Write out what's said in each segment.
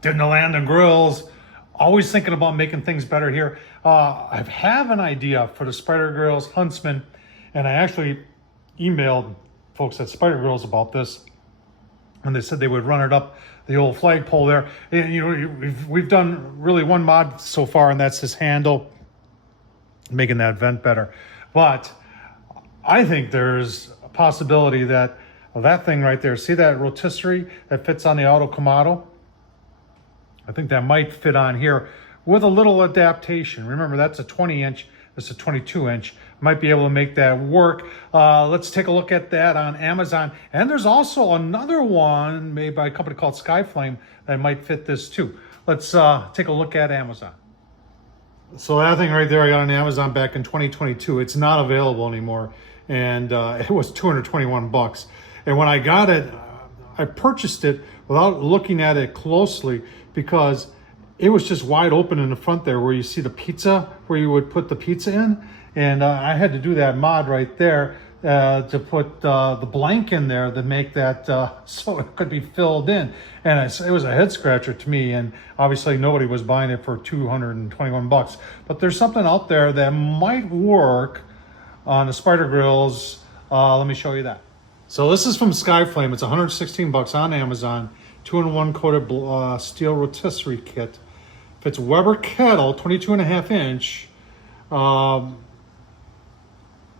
Didn't land on grills. Always thinking about making things better here. I have an idea for the Spider Grills Huntsman, and I actually emailed folks at Spider Grills about this, and they said they would run it up the old flagpole there. And, you know, we've done really one mod so far, and that's this handle, making that vent better. But I think there's a possibility that that thing right there, see that rotisserie that fits on the auto Kamado? I think that might fit on here with a little adaptation. Remember, that's a 20-inch, this is a 22-inch. Might be able to make that work. Let's take a look at that on Amazon. And there's also another one made by a company called Skyflame that might fit this too. Let's take a look at Amazon. So that thing right there I got on Amazon back in 2022. It's not available anymore. And it was 221 bucks. And when I got it, I purchased it without looking at it closely because it was just wide open in the front there where you see the pizza, where you would put the pizza in. And I had to do that mod right there to put the blank in there to make that so it could be filled in. And it was a head scratcher to me. And obviously nobody was buying it for 221 bucks. But there's something out there that might work on the Spider Grills. Let me show you that. So this is from Skyflame. It's 116 bucks on Amazon. 2-in-1 coated steel rotisserie kit. Fits Weber kettle, 22.5 inch.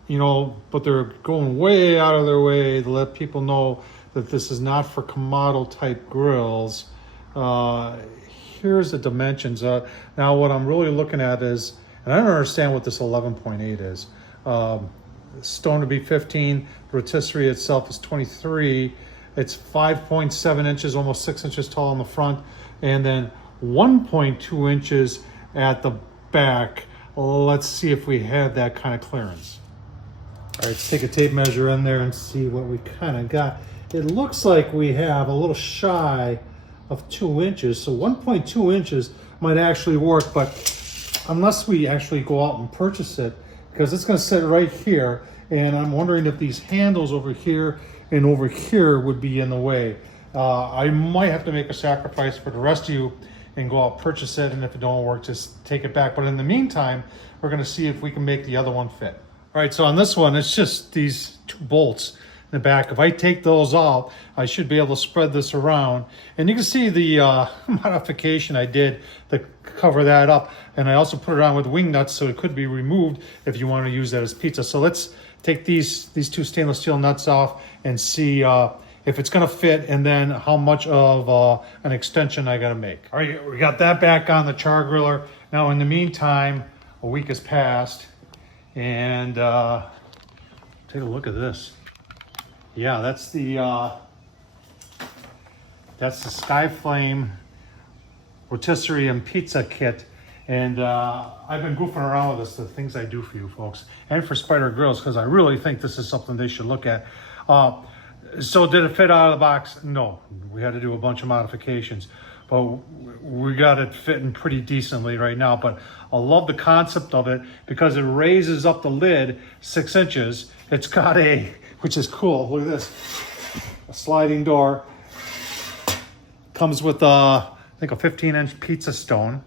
You know, but they're going way out of their way to let people know that this is not for Kamado type grills. Here's the dimensions. Now what I'm really looking at is, and I don't understand what this 11.8 is. Stone to be 15, the rotisserie itself is 23. It's 5.7 inches, almost 6 inches tall in the front, and then 1.2 inches at the back. Let's see if we have that kind of clearance. All right, let's take a tape measure in there and see what we kind of got. It looks like we have a little shy of 2 inches, so 1.2 inches might actually work, but unless we actually go out and purchase it, because it's going to sit right here, and I'm wondering if these handles over here and over here would be in the way. I might have to make a sacrifice for the rest of you and go out and purchase it, and if it don't work, just take it back. But in the meantime, we're going to see if we can make the other one fit. All right, so on this one, it's just these 2 bolts in the back. If I take those off, I should be able to spread this around. And you can see the modification I did to cover that up. And I also put it on with wing nuts so it could be removed if you want to use that as pizza. So let's take these 2 stainless steel nuts off and see if it's going to fit, and then how much of an extension I got to make. All right, we got that back on the char griller. Now in the meantime, a week has passed, and take a look at this. Yeah, that's the Skyflame rotisserie and pizza kit. And I've been goofing around with this, the things I do for you folks, and for Spider Grills, because I really think this is something they should look at. So did it fit out of the box? No, we had to do a bunch of modifications, but we got it fitting pretty decently right now. But I love the concept of it because it raises up the lid 6 inches. It's got which is cool, look at this, a sliding door. Comes with I think a 15-inch pizza stone.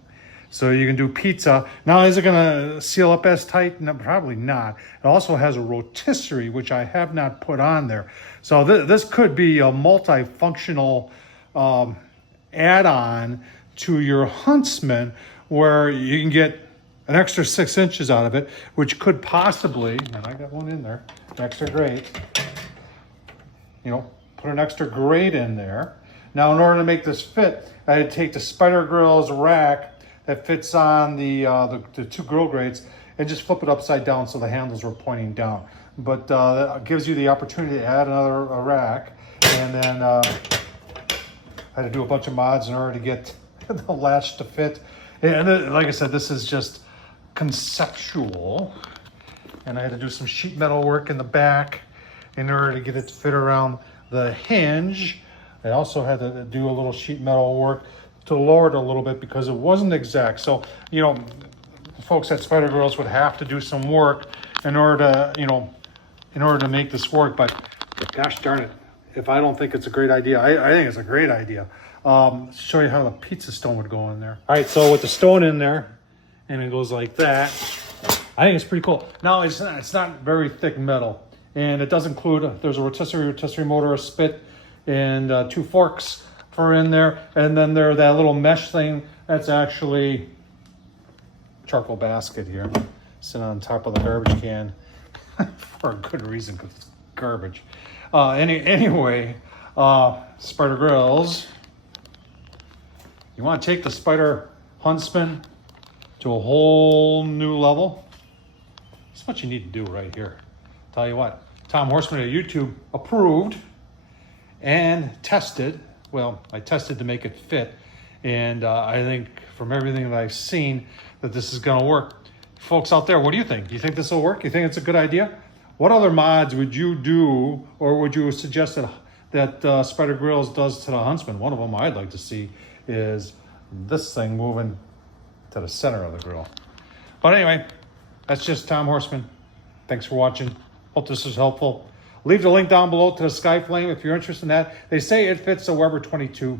So you can do pizza. Now, is it gonna seal up as tight? No, probably not. It also has a rotisserie, which I have not put on there. So this could be a multifunctional add-on to your Huntsman, where you can get an extra 6 inches out of it, which could possibly, and I got one in there, extra grate, you know, put an extra grate in there. Now, in order to make this fit, I had to take the Spider Grills rack that fits on the 2 grill grates and just flip it upside down so the handles were pointing down. But that gives you the opportunity to add another rack. And then I had to do a bunch of mods in order to get the latch to fit. And like I said, this is just conceptual. And I had to do some sheet metal work in the back in order to get it to fit around the hinge. I also had to do a little sheet metal work to lower it a little bit because it wasn't exact. So, you know, folks at Spider Grills would have to do some work in order to, you know, in order to make this work. But gosh darn it, if I don't think it's a great idea. I think it's a great idea. Show you how the pizza stone would go in there. All right, so with the stone in there, and it goes like that, I think it's pretty cool. Now, it's not very thick metal, and it does include, there's a rotisserie motor, a spit, and 2 forks for in there, and then there's that little mesh thing that's actually charcoal basket here, sitting on top of the garbage can for a good reason, because it's garbage. Anyway, Spider Grills. You want to take the Spider Huntsman to a whole new level? That's what you need to do right here. Tell you what, Tom Horsman at YouTube approved and tested. Well, I tested to make it fit, and I think from everything that I've seen that this is going to work. Folks out there, what do you think? Do you think this will work? You think it's a good idea? What other mods would you do, or would you suggest that Spider Grills does to the Huntsman? One of them I'd like to see is this thing moving to the center of the grill. But anyway, that's just Tom Horsman. Thanks for watching. Hope this was helpful. Leave the link down below to the Skyflame if you're interested in that. They say it fits a Weber 22.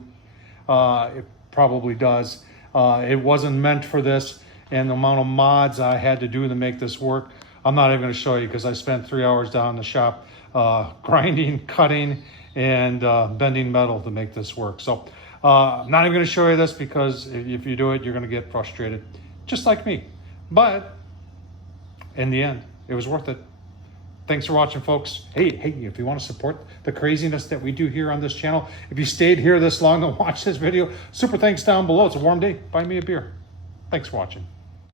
It probably does. It wasn't meant for this, and the amount of mods I had to do to make this work, I'm not even going to show you because I spent 3 hours down in the shop grinding, cutting, and bending metal to make this work. So I'm not even going to show you this because if you do it, you're going to get frustrated, just like me. But in the end, it was worth it. Thanks for watching, folks. Hey, if you want to support the craziness that we do here on this channel, if you stayed here this long to watch this video, super thanks down below. It's a warm day. Buy me a beer. Thanks for watching.